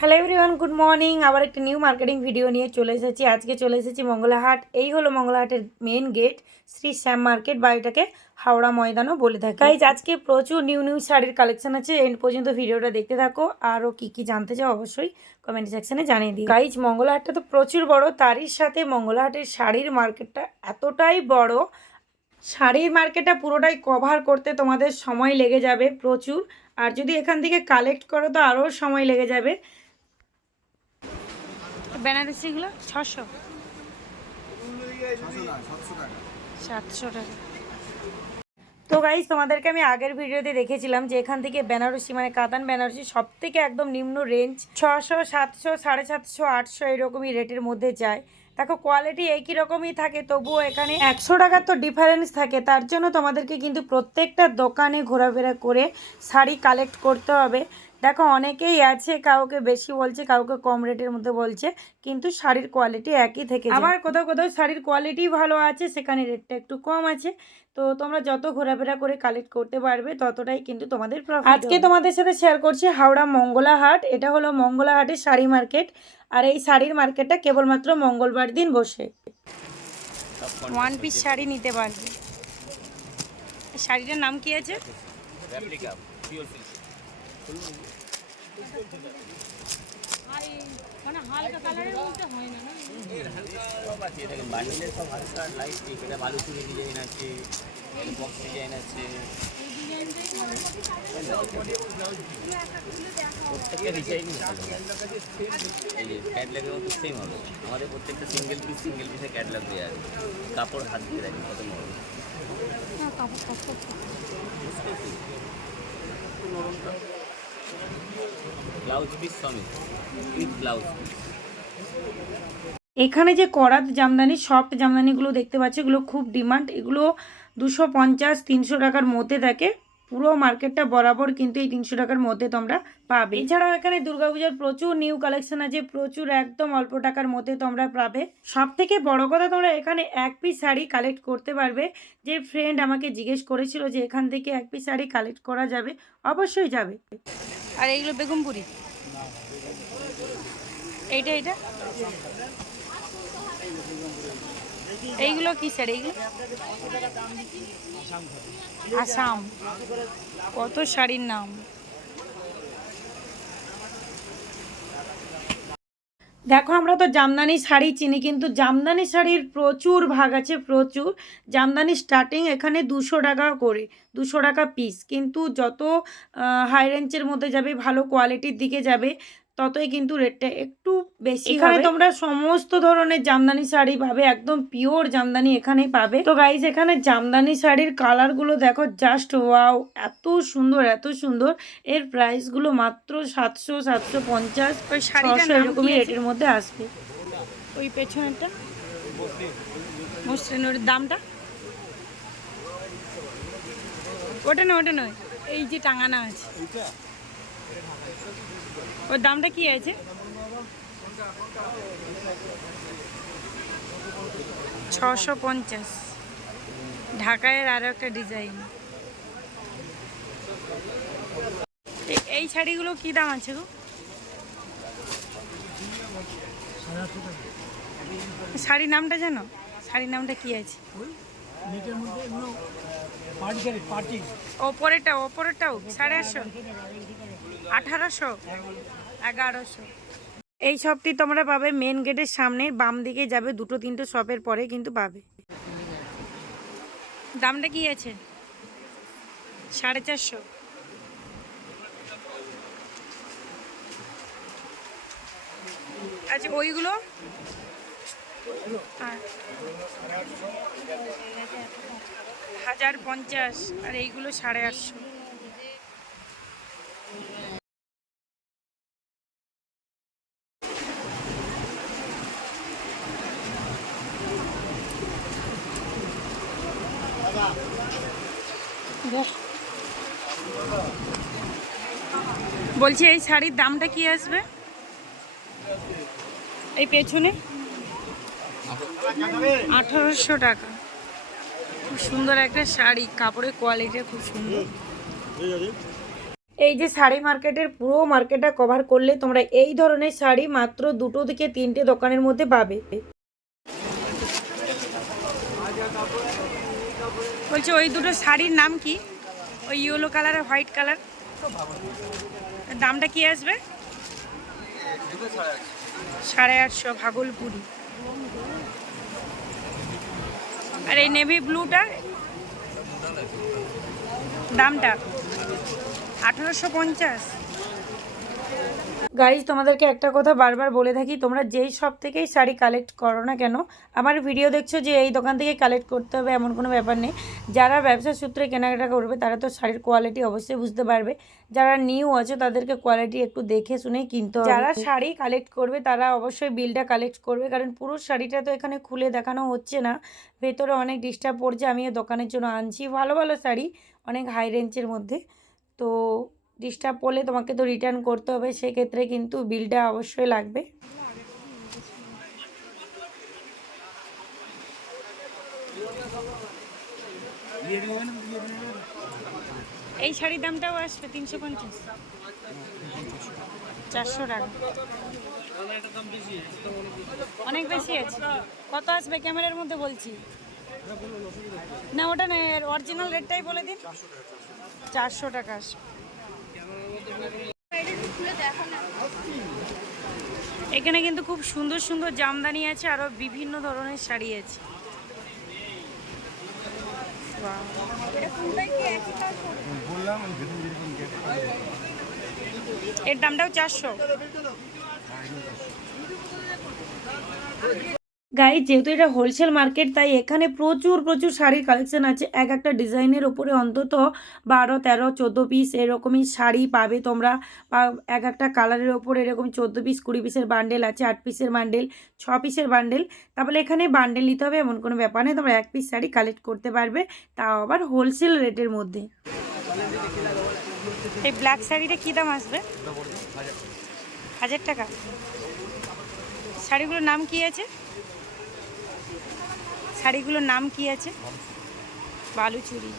Hello everyone good morning আবার একটা new marketing video নিয়ে চলে এসেছি। আজকে চলে এসেছি মঙ্গলাহাট। এই হলো মঙ্গলাহাটের main gate Shri Shyam market বাড়িটাকে হাওড়া ময়দানও বলে থাকে। গাইজ আজকে প্রচুর নিউ নিউ শাড়ির কালেকশন আছে। এন্ড পর্যন্ত ভিডিওটা দেখতে থাকো। আরও কী কী জানতে চাও অবশ্যই কমেন্ট সেকশানে জানিয়ে দিই গাইজ মঙ্গলাহাটটা তো প্রচুর বড়। তারই সাথে মঙ্গলাহাটের শাড়ির মার্কেটটা এতটাই বড়। শাড়ির মার্কেটটা পুরোটাই কভার করতে তোমাদের সময় লেগে যাবে প্রচুর। আর যদি এখান থেকে কালেক্ট করো তো আরও সময় লেগে যাবে। বেনারসিগুলো ছশো? সাতশো টাকা। তো গাইজ তোমাদেরকে আমি আগের ভিডিওতে দেখেছিলাম যে এখান থেকে বেনারসি মানে কাতান বেনারসি সব থেকে একদম নিম্ন রেঞ্জ ছশো সাতশো সাড়ে সাতশো আটশো এরকমই রেটের মধ্যে যায়। দেখো কোয়ালিটি একই রকমই থাকে তবুও এখানে একশো টাকার তো ডিফারেন্স থাকে। তার জন্য তোমাদেরকে কিন্তু প্রত্যেকটা দোকানে ঘোরাফেরা করে শাড়ি কালেক্ট করতে হবে। দেখো অনেকেই আছে কাউকে বেশি বলছে কাউকে কম রেটের মধ্যে বলছে কিন্তু শাড়ির কোয়ালিটি একই থেকে আবার কোথাও কোথাও শাড়ির কোয়ালিটি ভালো আছে সেখানে রেটটা একটু কম আছে। তো তোমরা যত ঘোরাফেরা করে কালেক্ট করতে পারবে ততটাই কিন্তু তোমাদের আজকে তোমাদের সাথে শেয়ার করছি হাওড়া মঙ্গলা হাট এটা হলো মঙ্গলা হাটের শাড়ি মার্কেট আর এই শাড়ির মার্কেটটা কেবলমাত্র মঙ্গলবার দিন বসে। ওয়ান পিস শাড়ি নিতে পারবে। শাড়িটার নাম কি আছে? ক্যাটলগের মতো সেম হবে আমাদের প্রত্যেকটা সিঙ্গেল পিস সিঙ্গেল পিসে ক্যাটলগ দেওয়া আছে কাপড় হাত দিয়ে দেখেন কত নরম ব্লাউজ পিস সমেত ব্লাউজ এখানে যে করাত জামদানি, সফট জামদানিগুলো দেখতে পাচ্ছি, এগুলো খুব ডিমান্ড। এগুলো দুশো পঞ্চাশ, তিনশো টাকার মধ্যে থাকে। পুরো মার্কেটটা বরাবর কিন্তু এই তিনশো টাকার মধ্যে তোমরা পাবে। এছাড়াও এখানে দুর্গাপূজার প্রচুর নিউ কালেকশন আছে, প্রচুর একদম অল্প টাকার মধ্যে তোমরা পাবে। সব থেকে বড় কথা তোমরা এখানে এক পিস শাড়ি কালেক্ট করতে পারবে। যে ফ্রেন্ড আমাকে জিজ্ঞেস করেছিল যে এখান থেকে এক পিস শাড়ি কালেক্ট করা যাবে, অবশ্যই যাবে। আর এইগুলো বেগমপুরি এইটা এইটা? এইগুলো কি স্যার, এইগুলো? আসাম। কত শাড়ির নাম? দেখো, আমরা তো জামদানি শাড়ি চিনি, কিন্তু জামদানি শাড়ির প্রচুর ভাগ আছে, প্রচুর। জামদানি স্টার্টিং এখানে দুশো টাকা করে, দুশো টাকা পিস কিন্তু যত হাই রেঞ্জের মধ্যে যাবে, ভালো কোয়ালিটির দিকে যাবে ততই কিন্তু রেটটা একটু বেশি এখানে তোমরা সমস্ত ধরনের জামদানি শাড়ি পাবে একদম পিওর জামদানি এখানেই পাবে। তো গাইজ এখানে জামদানি শাড়ির কালারগুলো দেখো জাস্ট ওয়াও এত সুন্দর এত সুন্দর। এর প্রাইসগুলো মাত্র সাতশো সাতশো পঞ্চাশ ওই শাড়িটা এরকমই রেটের মধ্যে আসবে। ওই পেছনেরটা। মসৃণ দামটা। ওটা নয় ওটা নয় এই যে টাঙানো আছে। ওর দামটা কি আছে? ছশো পঞ্চাশ। ঢাকায়ের আরও একটা ডিজাইন। এই শাড়িগুলো কি দাম আছে গো? শাড়ির নামটা জানো? শাড়ির নামটা কি আছে? নেটের মধ্যে এগুলো পার্টি শাড়ি পার্টি। ওপরেরটা ওপরেরটাও সাড়ে আটশো। আঠারোশো? এগারোশো। এই শপটি তোমরা পাবে মেন গেটের সামনে, বাম দিকে যাবে দুটো তিনটে শপের পরে কিন্তু পাবে। দামটা কি আছে? সাড়ে চারশো। আচ্ছা ওইগুলো? হাজার পঞ্চাশ, আর এইগুলো সাড়ে আটশো। বলছি, এই শাড়ির দামটা কি আসবে? এই পেছনে? আঠারোশো টাকা। খুব সুন্দর একটা শাড়ি, কাপড়ের কোয়ালিটি খুব সুন্দর। এই যে শাড়ি মার্কেটের, পুরো মার্কেটটা কভার করলে তোমরা এই ধরনের শাড়ি মাত্র দুটো থেকে তিনটে দোকানের মধ্যে পাবে। বলছি, ওই দুটো শাড়ির নাম কি? ওই ইয়েলো কালার আর হোয়াইট কালার দামটা কি আসবে? সাড়ে আটশো, ভাগলপুরি। আর এই নেভি ব্লুটা দামটা? আঠেরোশো পঞ্চাশ। গাইজ তোমাদেরকে একটা কথা বারবার বলে থাকি, তোমরা যেই সব থেকেই শাড়ি কালেক্ট করো না কেন, আমার ভিডিও দেখছ যে এই দোকান থেকে কালেক্ট করতে হবে, এমন কোনো ব্যাপার নেই। যারা ব্যবসার সূত্রে কেনাকাটা করবে, তারা তো শাড়ির কোয়ালিটি অবশ্যই বুঝতে পারবে। যারা নিউ আছে, তাদেরকে কোয়ালিটি একটু দেখে শুনে কিনতে যারা শাড়ি কালেক্ট করবে, তারা অবশ্যই বিলটা কালেক্ট করবে, কারণ পুরো শাড়িটা তো এখানে খুলে দেখানো হচ্ছে না। ভেতরে অনেক ডিস্টার্ব পড়ছে আমি দোকানের জন্য আনছি, ভালো ভালো শাড়ি, অনেক হাই রেঞ্জের মধ্যে। তো ডিস্টার্ব পড়লে তোমাকে তো রিটার্ন করতে হবে, সেক্ষেত্রে কিন্তু বিলটা অবশ্যই লাগবে। এই শাড়ির দামটাও আসবে তিনশো পঞ্চাশ। চারশো টাকা। অনেক বেশি আছে। কত আসবে ক্যামেরার মধ্যে বলছি? না, ওটা না অরিজিনাল রেটটাই বলে দিন। চারশো টাকা আসবে। এখানে কিন্তু খুব সুন্দর সুন্দর জামদানি আছে, আরও বিভিন্ন ধরনের শাড়ি আছে। এর দামটাও চারশো। গাই যেহেতু এটা হোলসেল মার্কেট তাই এখানে প্রচুর প্রচুর শাড়ির কালেকশন আছে। এক একটা ডিজাইনের ওপরে অন্তত বারো, তেরো, চোদ্দ পিস এরকমই শাড়ি পাবে তোমরা। এক একটা কালারের ওপর এরকম চোদ্দ পিস কুড়ি পিসের বান্ডেল আছে, আট পিসের বান্ডেল ছ পিসের বান্ডেল তাহলে এখানে বান্ডেল নিতে হবে, এমন কোনো ব্যাপার নেই, তোমরা এক পিস শাড়ি কালেক্ট করতে পারবে। তাও আবার হোলসেল রেটের মধ্যে। এই ব্ল্যাক শাড়িটা কী দাম আসবে? হাজার টাকা। শাড়িগুলোর নাম কি আছে? শাড়িগুলোর নাম কি আছে? বালুচুরি।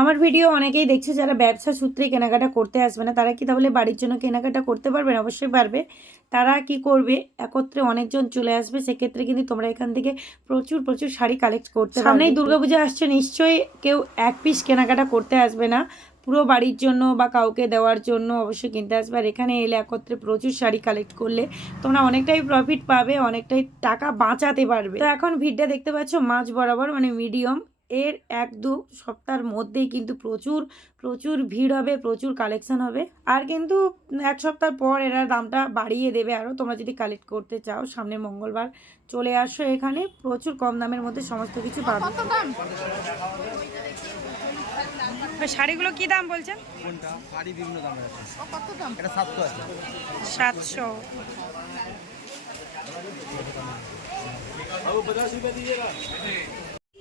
আমার ভিডিও অনেকেই দেখছে যারা ব্যবসা সূত্রে কেনাকাটা করতে আসবে না, তারা কি তাহলে বাড়ির জন্য কেনাকাটা করতে পারবেন অবশ্যই পারবে। তারা কি করবে? একত্রে অনেকজন চলে আসবে, সেক্ষেত্রে কিন্তু তোমরা এখান থেকে প্রচুর প্রচুর শাড়ি কালেক্ট করতে সামনেই দুর্গাপূজা আসছে, নিশ্চয়ই কেউ এক পিস কেনাকাটা করতে আসবে না। পুরো বাড়ির জন্য বা কাউকে দেওয়ার জন্য অবশ্যই কিনতে আসবে। আর এখানে এলে একত্রে প্রচুর শাড়ি কালেক্ট করলে তোমরা অনেকটাই প্রফিট পাবে, অনেকটাই টাকা বাঁচাতে পারবে। তো এখন ভিড়টা দেখতে পাচ্ছ মাছ বরাবর মানে মিডিয়াম এর এক দু সপ্তাহের মধ্যেই কিন্তু প্রচুর প্রচুর ভিড় হবে, প্রচুর কালেকশন হবে। আর কিন্তু এক সপ্তাহ পর এরা দামটা বাড়িয়ে দেবে আরও তোমরা যদি কালেক্ট করতে চাও, সামনে মঙ্গলবার চলে আসো এখানে। প্রচুর কম দামের মধ্যে সমস্ত কিছু পাবে। শাড়িগুলো কি দাম বলছেন? কোনটা? শাড়ি বিভিন্ন দামের আছে। কত দাম? এটা সাতশো আছে। সাতশো।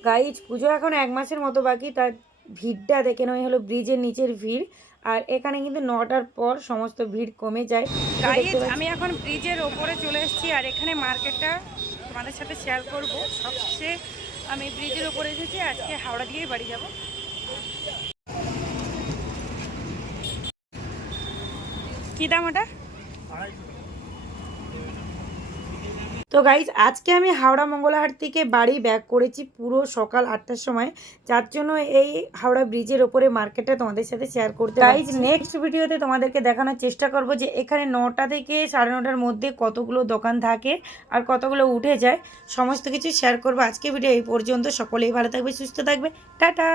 গাইজ পুজো এখন এক মাসের মতো বাকি তার ভিড়টা দেখে নয় হলো ব্রিজের নিচের ভিড়। আর এখানে কিন্তু নটার পর সমস্ত ভিড় কমে যায়। গাইজ আমি এখন ব্রিজের ওপরে চলে এসেছি আর এখানে মার্কেটটা তোমাদের সাথে শেয়ার করব। সবচেয়ে আমি ব্রিজের ওপরে এসেছি আজকে হাওড়া দিয়েই বাড়ি যাব। কী দাম ওটা? তো গাইজ আজকে আমি হাওড়া মঙ্গলাহাট থেকে বাড়ি ব্যাক করেছি পুরো সকাল আটটার সময়। যার জন্য এই হাওড়া ব্রিজের ওপরে মার্কেটটা তোমাদের সাথে শেয়ার করতে গাইজ নেক্সট ভিডিওতে তোমাদেরকে দেখানোর চেষ্টা করব যে এখানে নটা থেকে সাড়ে নটার মধ্যে কতগুলো দোকান থাকে আর কতগুলো উঠে যায়। সমস্ত কিছু শেয়ার করব আজকে ভিডিও এই পর্যন্ত। সকলেই ভালো থাকবে সুস্থ থাকবে। টাটা!